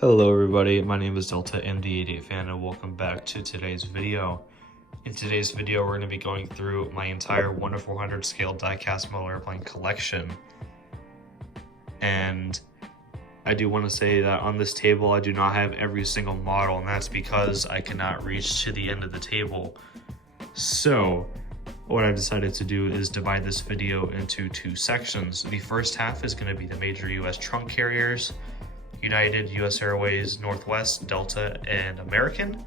Hello everybody, my name is Delta MD88 Fan and welcome back to today's video. In today's video we're going to be going through my entire 1/400 scale die-cast model airplane collection. And I do want to say that on this table I do not have every single model, and that's because I cannot reach to the end of the table. So what I've decided to do is divide this video into two sections. The first half is going to be the major US trunk carriers: United, US Airways, Northwest, Delta, and American.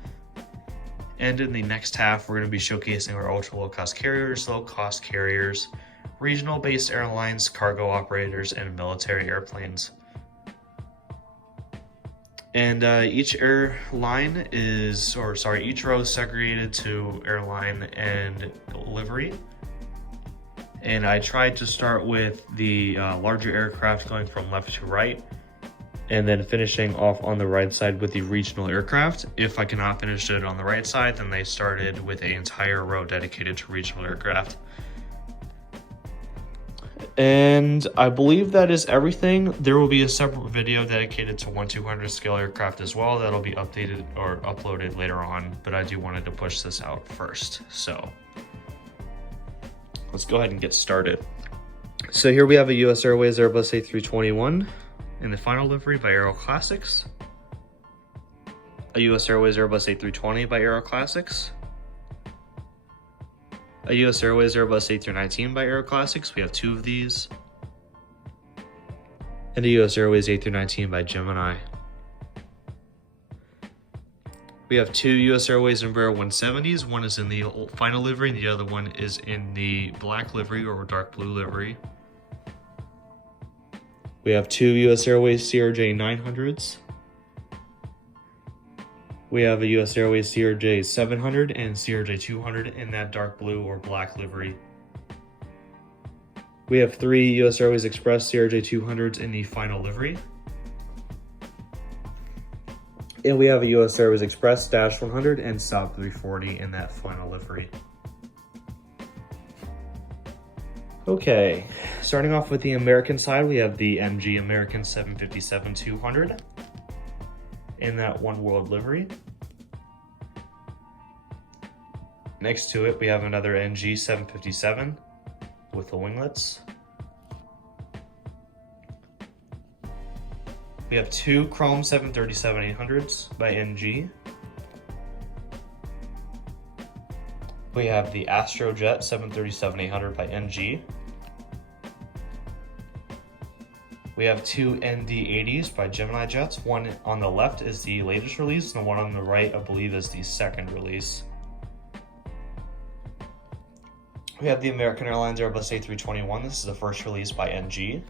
And in the next half, we're going to be showcasing our ultra low-cost carriers, low-cost carriers, regional-based airlines, cargo operators, and military airplanes. And each airline is, each row is segregated to airline and livery. And I tried to start with the larger aircraft going from left to right, and then finishing off on the right side with the regional aircraft. If I cannot finish it on the right side, then they started with an entire row dedicated to regional aircraft. And I believe that is everything. There will be a separate video dedicated to 1/200 scale aircraft as well. That'll be updated or uploaded later on, but I do wanted to push this out first. So let's go ahead and get started. So here we have a US Airways Airbus A321 in the final livery by Aero Classics, a US Airways Airbus A320 by Aero Classics, a US Airways Airbus A319 by Aero Classics, we have two of these, and a US Airways A319 by Gemini. We have two US Airways Embraer 170s, one is in the final livery and the other one is in the black livery or dark blue livery. We have two US Airways CRJ 900s. We have a US Airways CRJ 700 and CRJ 200 in that dark blue or black livery. We have three US Airways Express CRJ 200s in the final livery. And we have a US Airways Express Dash 100 and Saab 340 in that final livery. Okay, starting off with the American side, we have the MG American 757-200 in that One World livery. Next to it, we have another NG 757 with the winglets. We have two Chrome 737-800s by NG. We have the Astrojet 737-800 by NG. We have two ND80s by Gemini Jets. One on the left is the latest release, and the one on the right, I believe, is the second release. We have the American Airlines Airbus A321. This is the first release by NG.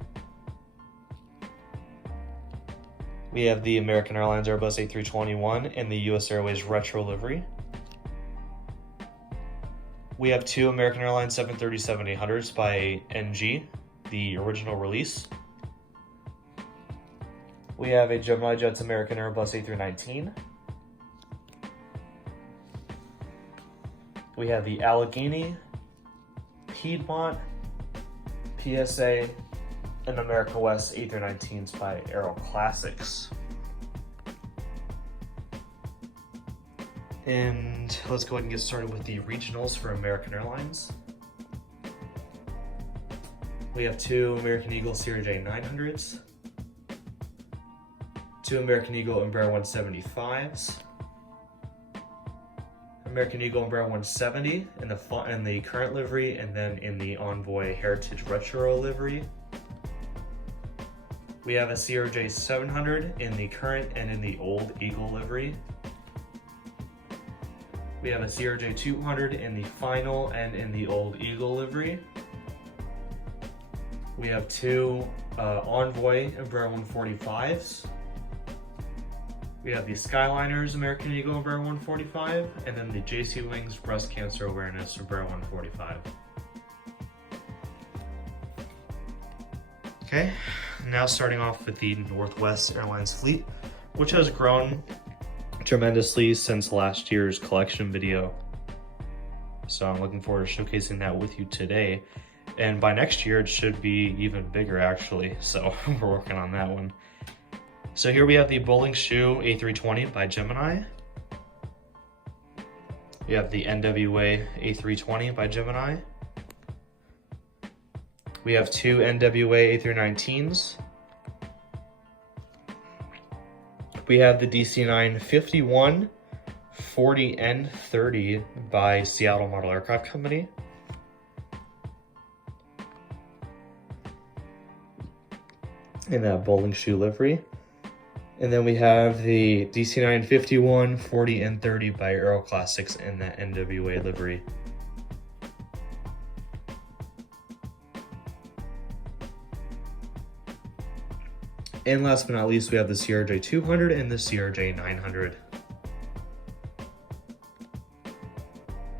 We have the American Airlines Airbus A321 in the US Airways Retro livery. We have two American Airlines 737-800s by NG, the original release. We have a Gemini Jets American Airbus A319. We have the Allegheny, Piedmont, PSA, and America West A319s by Aero Classics. And let's go ahead and get started with the regionals for American Airlines. We have two American Eagle CRJ 900s, two American Eagle Embraer 175s, American Eagle Embraer 170 in the current livery, and then in the Envoy Heritage Retro livery. We have a CRJ 700 in the current and in the old Eagle livery. We have a CRJ 200 in the final and in the old Eagle livery. We have two Envoy Embraer 145s. We have the Skyliners American Eagle Embraer 145, and then the JC Wings Breast Cancer Awareness Embraer 145. Okay, now starting off with the Northwest Airlines fleet, which has grown tremendously since last year's collection video. So I'm looking forward to showcasing that with you today. And by next year, it should be even bigger actually. So we're working on that one. So here we have the Bowling Shoe A320 by Gemini. We have the NWA A320 by Gemini. We have two NWA A319s. We have the DC-9 51 40N30 by Seattle Model Aircraft Company. In that bowling shoe livery. And then we have the DC-9 51 40N30 by Aero Classics in that NWA livery. And last but not least, we have the CRJ 200 and the CRJ 900.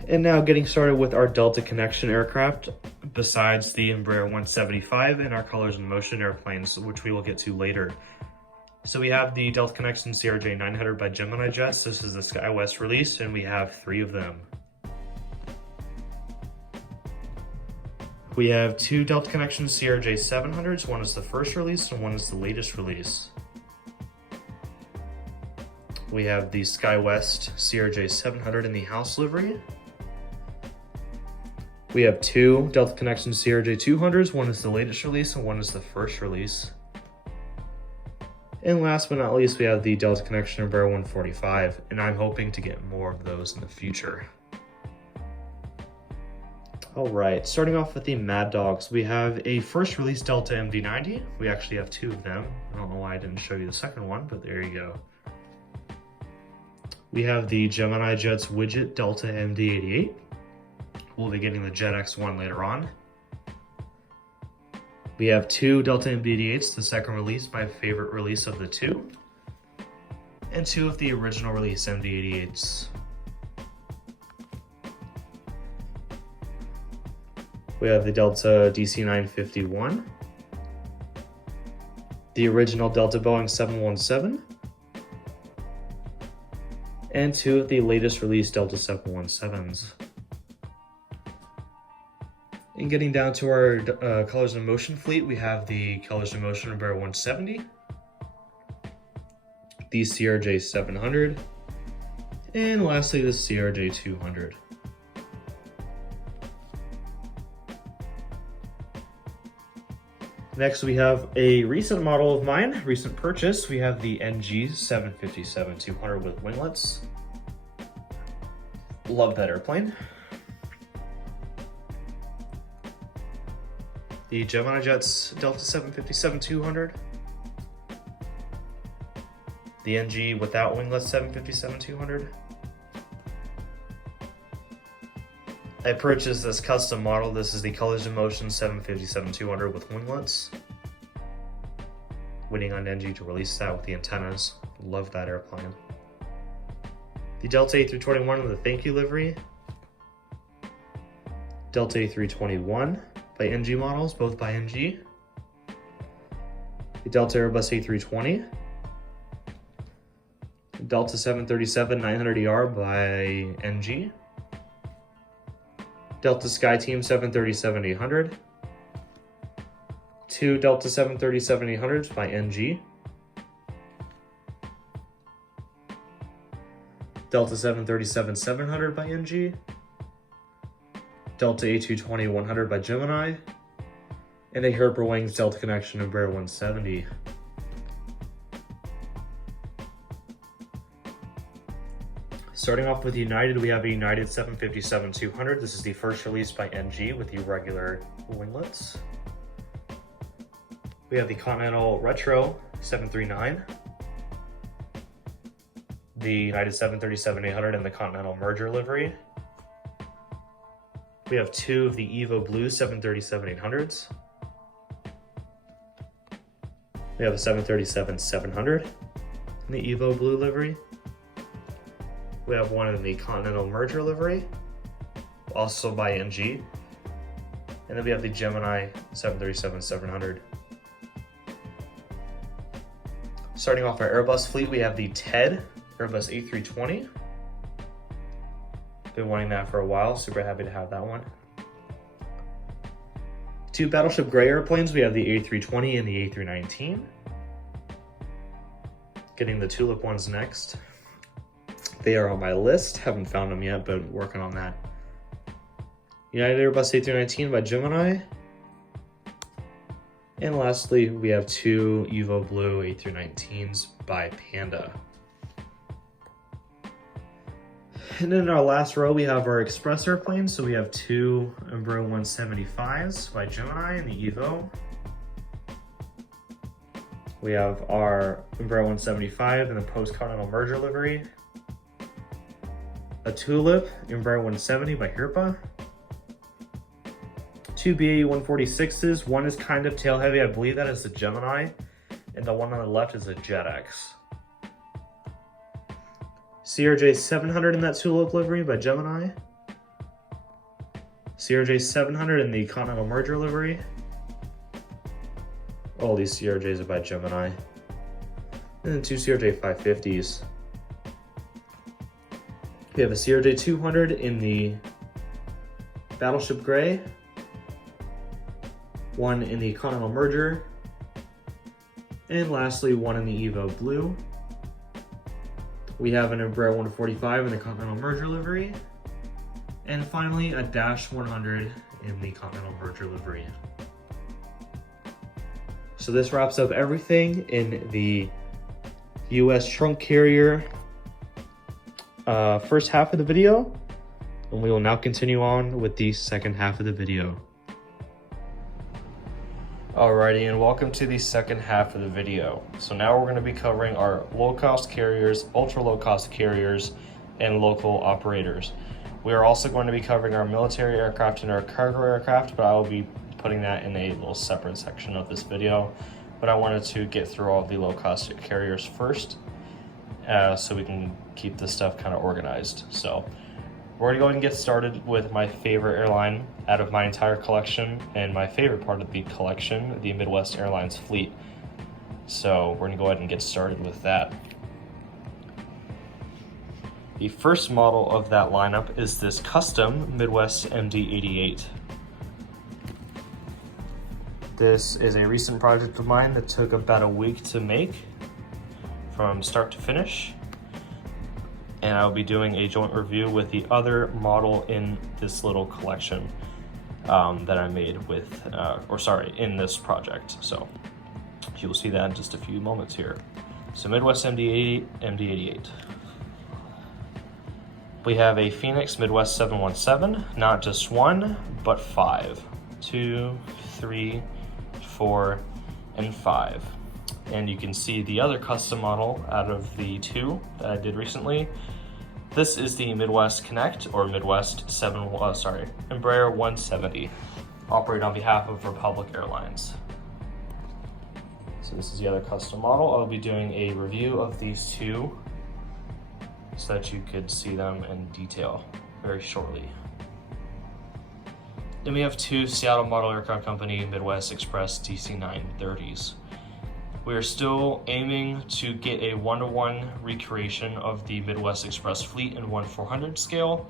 And now getting started with our Delta Connection aircraft, besides the Embraer 175 and our Colors in Motion airplanes, which we will get to later. So we have the Delta Connection CRJ 900 by Gemini Jets. This is the SkyWest release, and we have 3 of them. We have 2 Delta Connection CRJ 700s. One is the first release and one is the latest release. We have the SkyWest CRJ 700 in the house livery. We have 2 Delta Connection CRJ 200s. One is the latest release and one is the first release. And last but not least, we have the Delta Connection Embraer 145, and I'm hoping to get more of those in the future. All right, starting off with the Mad Dogs, we have a first release Delta MD-90. We actually have 2 of them. I don't know why I didn't show you the second one, but there you go. We have the Gemini Jets Widget Delta MD-88. We'll be getting the Jet X1 later on. We have 2 Delta MD-88s, the second release, my favorite release of the 2. And 2 of the original release MD-88s. We have the Delta DC-9 51, the original Delta Boeing 717, and 2 of the latest release Delta 717s. And getting down to our Colors in Motion fleet, we have the Colors in Motion Embraer 170, the CRJ 700, and lastly the CRJ 200. Next, we have a recent model of mine, recent purchase. We have the NG 757-200 with winglets. Love that airplane. The Gemini Jets Delta 757-200. The NG without winglets 757-200. I purchased this custom model. This is the Colors in Motion 757-200 with winglets. Waiting on NG to release that with the antennas. Love that airplane. The Delta A321 with a thank you livery. Delta A321 by NG models, both by NG. The Delta Airbus A320. Delta 737-900ER by NG. Delta SkyTeam 737-800. 2 Delta 737-800s by NG. Delta 737-700 by NG. Delta A220-100 by Gemini. And a Herper Wings Delta Connection Embraer 170. Starting off with United, we have a United 757-200. This is the first release by NG with the regular winglets. We have the Continental Retro 739. The United 737-800 and the Continental Merger livery. We have 2 of the Evo Blue 737-800s. We have a 737-700 in the Evo Blue livery. We have one in the Continental Merger livery, also by NG. And then we have the Gemini 737-700. Starting off our Airbus fleet, we have the TED Airbus A320. Been wanting that for a while, super happy to have that one. 2 Battleship Gray airplanes, we have the A320 and the A319. getting the tulip ones next. They are on my list. Haven't found them yet, but working on that. United Airbus A319 by Gemini. And lastly, we have 2 Evo Blue A319s by Panda. And in our last row, we have our express airplanes. So we have 2 Embraer 175s by Gemini in the Evo. We have our Embraer 175 in the post-continental merger livery. A Tulip Embraer 170 by Herpa. 2 BAE 146s. One is kind of tail heavy. I believe that is the Gemini. And the one on the left is a JetX. CRJ 700 in that Tulip livery by Gemini. CRJ 700 in the Continental Merger livery. All these CRJs are by Gemini. And then 2 CRJ 550s. We have a CRJ 200 in the Battleship Gray. 1 in the Continental Merger. And lastly, 1 in the Evo Blue. We have an Embraer 145 in the Continental Merger livery. And finally, a Dash 100 in the Continental Merger livery. So this wraps up everything in the US trunk carrier first half of the video. And we will now continue on with the second half of the video. Alrighty, and welcome to the second half of the video. So now we're going to be covering our low-cost carriers, ultra-low-cost carriers, and local operators. We are also going to be covering our military aircraft and our cargo aircraft, but I will be putting that in a little separate section of this video. But I wanted to get through all the low-cost carriers first, so we can keep this stuff kind of organized. So we're going to go ahead and get started with my favorite airline out of my entire collection, and my favorite part of the collection, the Midwest Airlines fleet. So we're going to go ahead and get started with that. The first model of that lineup is this custom Midwest MD-88. This is a recent project of mine that took about a week to make from start to finish. And I'll be doing a joint review with the other model in this little collection that I made with, in this project. So you'll see that in just a few moments here. So Midwest MD-88. We have a Phoenix Midwest 717, not just 1, but 5. 2, 3, 4, and 5. And you can see the other custom model out of the 2 that I did recently. This is the Midwest Connect, or Midwest Embraer 170, operated on behalf of Republic Airlines. So this is the other custom model. I'll be doing a review of these 2 so that you could see them in detail very shortly. Then we have 2 Seattle Model Aircraft Company Midwest Express DC-930s. We are still aiming to get a 1-to-1 recreation of the Midwest Express fleet in 1/400 scale.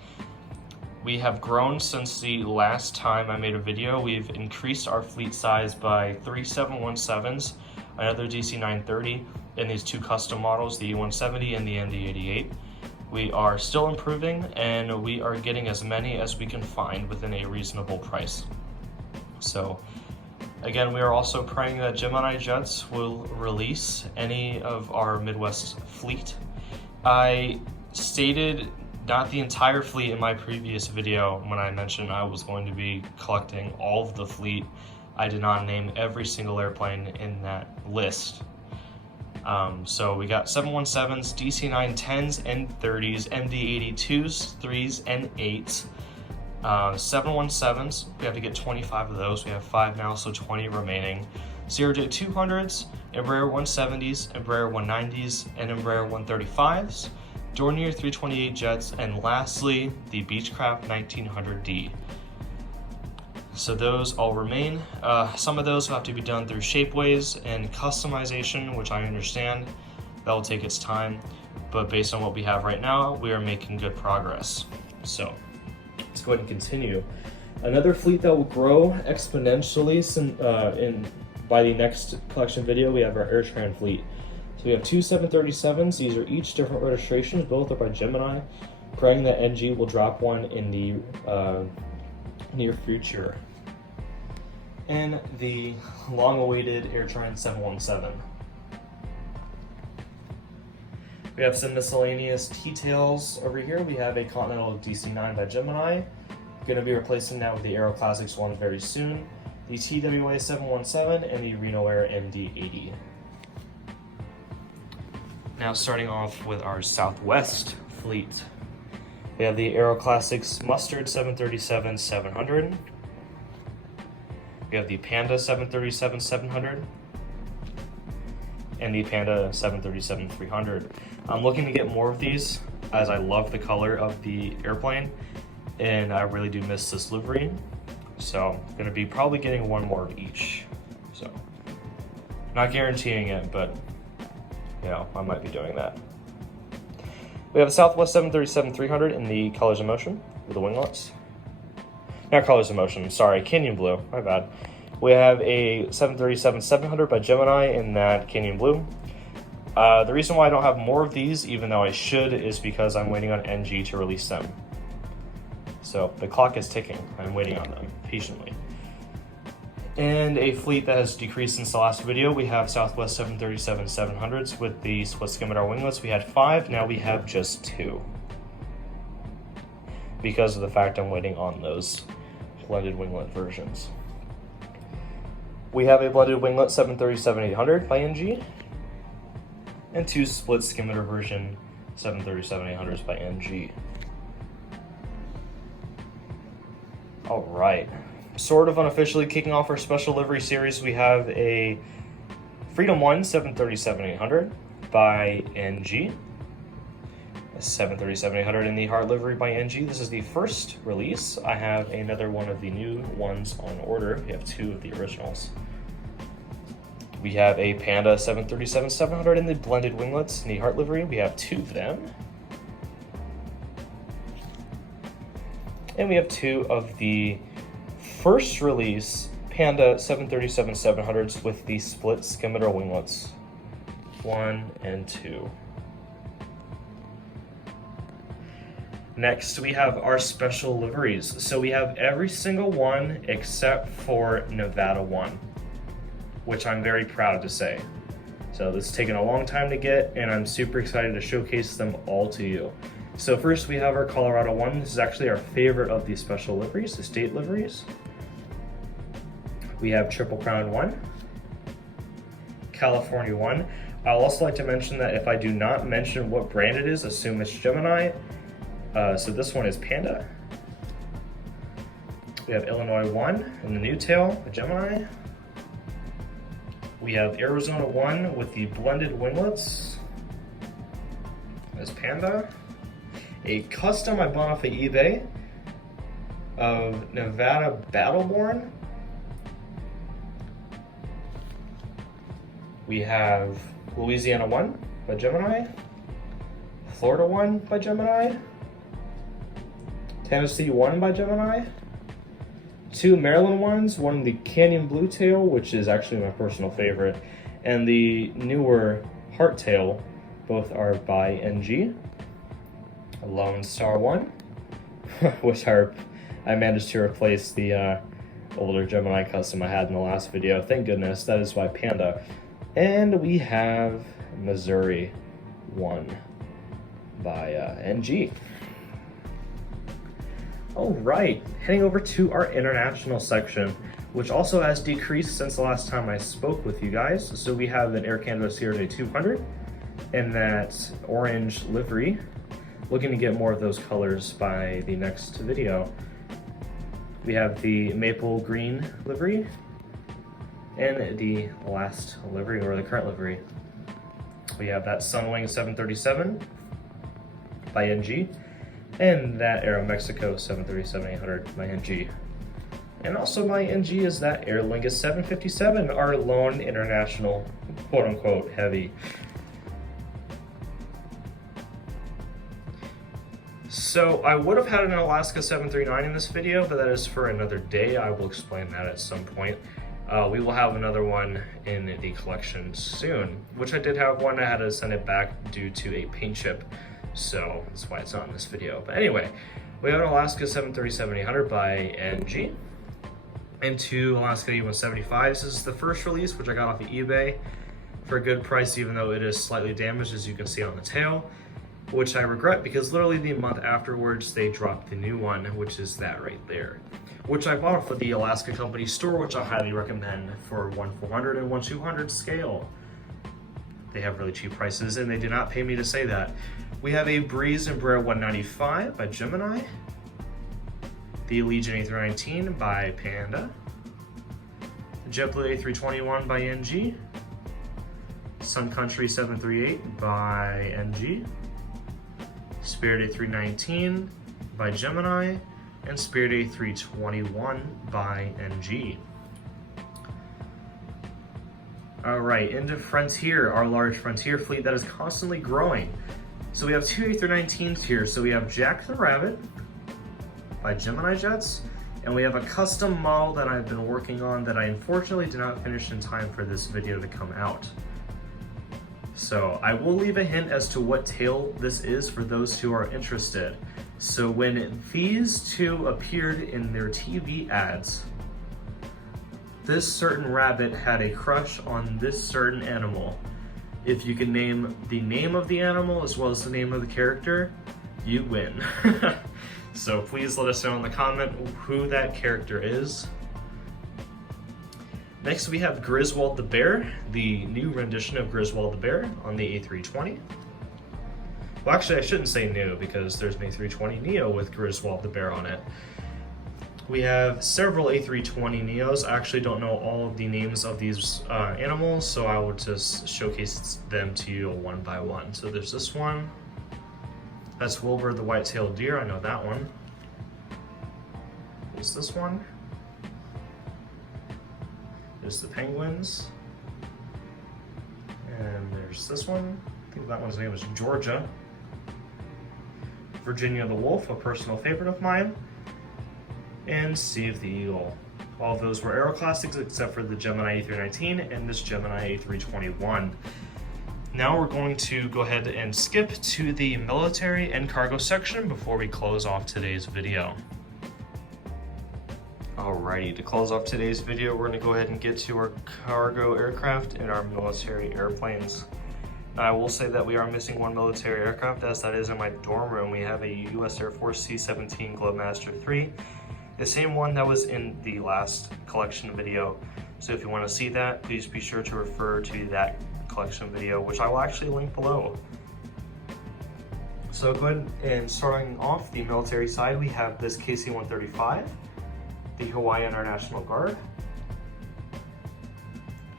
We have grown since the last time I made a video. We've increased our fleet size by 3 717s, another DC-930, and these 2 custom models, the E-170 and the MD-88. We are still improving, and we are getting as many as we can find within a reasonable price. So again, we are also praying that Gemini Jets will release any of our Midwest fleet. I stated not the entire fleet in my previous video when I mentioned I was going to be collecting all of the fleet. I did not name every single airplane in that list. So we got 717s, DC-910s and 30s, MD-82s, 3s, and 8s. 717s, we have to get 25 of those. We have 5 now, so 20 remaining. CRJ 200s, Embraer 170s, Embraer 190s, and Embraer 135s. Dornier 328 jets, and lastly, the Beechcraft 1900D. So those all remain. Some of those will have to be done through shapeways and customization, which I understand that will take its time, but based on what we have right now, we are making good progress. So let's go ahead and continue. Another fleet that will grow exponentially by the next collection video, we have our AirTran fleet. So we have two 737s. These are each different registrations. Both are by Gemini, praying that NG will drop one in the near future. And the long-awaited AirTran 717. We have some miscellaneous T-tails over here. We have a Continental DC-9 by Gemini. Going to be replacing that with the Aero Classics one very soon. The TWA 717 and the Reno Air MD-80. Now starting off with our Southwest fleet. We have the Aero Classics Mustard 737-700. We have the Panda 737-700. And the Panda 737-300. I'm looking to get more of these as I love the color of the airplane and I really do miss this livery. So I'm gonna be probably getting one more of each. So not guaranteeing it, but you know, I might be doing that. We have a Southwest 737-300 in the Colors of Motion with the winglets. Not Colors of Motion, sorry, Canyon Blue, my bad. We have a 737-700 by Gemini in that Canyon Blue. The reason why I don't have more of these, even though I should, is because I'm waiting on NG to release them. So the clock is ticking. I'm waiting on them patiently. And a fleet that has decreased since the last video, we have Southwest 737-700s with the split scimitar winglets. We had 5, now we have just 2. Because of the fact I'm waiting on those blended winglet versions. We have a blended winglet 737-800 by NG. And 2 split scimitar version 737-800s by NG. All right, sort of unofficially kicking off our special livery series, we have a Freedom 1 737-800 by NG. A 737-800 in the Heart livery by NG. This is the first release. I have another one of the new ones on order. We have 2 of the originals. We have a Panda 737-700 in the blended winglets in the Heart livery. We have 2 of them. And we have 2 of the first release Panda 737-700s with the split scimitar winglets. 1 and 2. Next, we have our special liveries. So we have every single one except for Nevada 1. Which I'm very proud to say. So this has taken a long time to get, and I'm super excited to showcase them all to you. So first we have our Colorado 1. This is actually our favorite of the special liveries, the state liveries. We have Triple Crown 1, California 1. I'll also like to mention that if I do not mention what brand it is, assume it's Gemini. So this one is Panda. We have Illinois 1 in the new tail, a Gemini. We have Arizona 1 with the blended winglets as Panda. A custom I bought off of eBay of Nevada Battleborn. We have Louisiana 1 by Gemini. Florida 1 by Gemini. Tennessee 1 by Gemini. 2 Maryland ones, one the Canyon Blue tail, which is actually my personal favorite, and the newer Heart tail, both are by NG. A Lone Star 1, which I managed to replace the older Gemini custom I had in the last video. Thank goodness, that is by Panda. And we have Missouri 1 by NG. All right, heading over to our international section, which also has decreased since the last time I spoke with you guys. So we have an Air Canada CRJ 200 in that orange livery. Looking to get more of those colors by the next video. We have the maple green livery and the last livery, or the current livery. We have that Sunwing 737 by NG. And that Aeromexico 737-800 by NG. And also by NG is that Aer Lingus 757, our lone international, quote-unquote, heavy. So I would have had an Alaska 739 in this video, but that is for another day. I will explain that at some point. We will have another one in the collection soon, which I did have one. I had to send it back due to a paint chip, so that's why it's not in this video. But anyway, we have an Alaska 737-800 by NG and two Alaska E175s. This is the first release, which I got off of eBay for a good price, even though it is slightly damaged, as you can see on the tail, which I regret because literally the month afterwards they dropped the new one, which is that right there, which I bought for the Alaska Company store, which I highly recommend for 1/400 and 1/200 scale. They have really cheap prices, and they did not pay me to say that. We have a Breeze Embraer 195 by Gemini, the Allegiant A319 by Panda, the JetBlue A321 by NG, Sun Country 738 by NG, Spirit A319 by Gemini, and Spirit A321 by NG. All right, into Frontier, our large Frontier fleet that is constantly growing. So we have two A319s here. So we have Jack the Rabbit by Gemini Jets, and we have a custom model that I've been working on that I unfortunately did not finish in time for this video to come out. So I will leave a hint as to what tail this is for those who are interested. So when these two appeared in their TV ads, this certain rabbit had a crush on this certain animal. If you can name the name of the animal as well as the name of the character, you win. So please let us know in the comment who that character is. Next we have Griswold the Bear, the new rendition of Griswold the Bear on the A320. Well, actually I shouldn't say new because there's an A320 Neo with Griswold the Bear on it. We have several A320 Neos. I actually don't know all of the names of these animals, so I will just showcase them to you one by one. So there's this one. That's Wilbur the white-tailed deer. I know that one. There's this one. There's the penguins. And there's this one. I think that one's name is Georgia. Virginia the Wolf, a personal favorite of mine. And Steve the Eagle. All of those were Aero Classics except for the Gemini A319 and this Gemini A321. Now we're going to go ahead and skip to the military and cargo section before we close off today's video. Alrighty, to close off today's video, we're going to go ahead and get to our cargo aircraft and our military airplanes. I will say that we are missing one military aircraft, as that is in my dorm room. We have a U.S. Air Force C-17 Globemaster III, the same one that was in the last collection video. So if you want to see that, please be sure to refer to that collection video, which I will actually link below. So go ahead and starting off the military side, we have this KC-135, the Hawaii International Guard.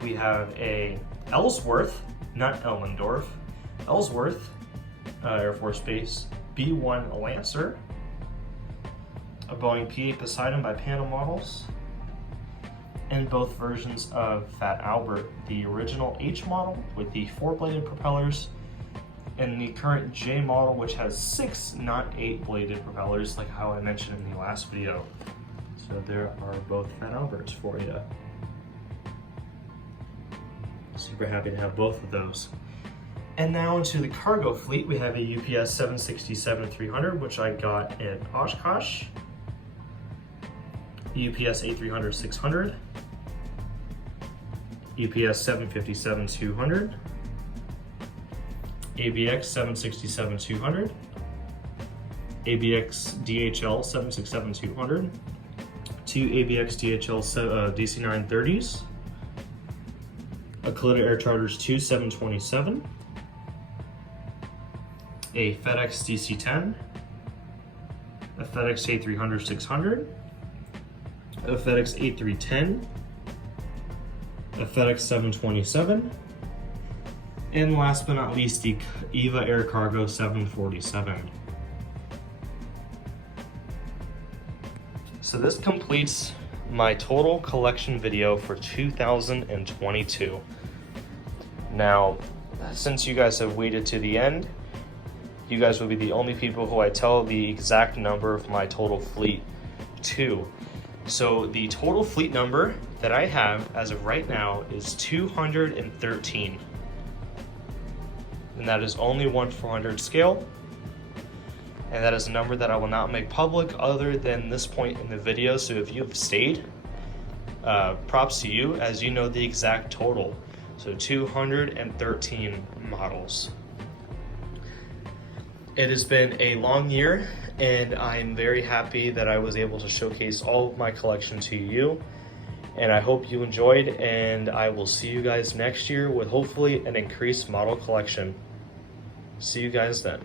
We have a Ellsworth, not Elmendorf, Ellsworth Air Force Base B-1 Lancer, a Boeing P-8 Poseidon by Panda Models, and both versions of Fat Albert, the original H model with the 4-bladed propellers, and the current J model, which has 6, not 8-bladed propellers, like how I mentioned in the last video. So there are both Fat Alberts for you. Super happy to have both of those. And now into the cargo fleet, we have a UPS 767-300, which I got at Oshkosh, UPS A300-600, UPS 757-200, ABX 767-200, ABX DHL 767-200, two ABX DHL DC-930s, a Kalitta Air Charters 2 727, a FedEx DC-10, a FedEx A300-600, a FedEx A310, a FedEx 727, and last but not least, the EVA Air Cargo 747. So this completes my total collection video for 2022. Now, since you guys have waited to the end, you guys will be the only people who I tell the exact number of my total fleet to. So the total fleet number that I have as of right now is 213. And that is only 1/400 scale. And that is a number that I will not make public other than this point in the video. So if you've stayed, props to you, as you know the exact total. So 213 models. It has been a long year, and I'm very happy that I was able to showcase all of my collection to you. And I hope you enjoyed, and I will see you guys next year with hopefully an increased model collection. See you guys then.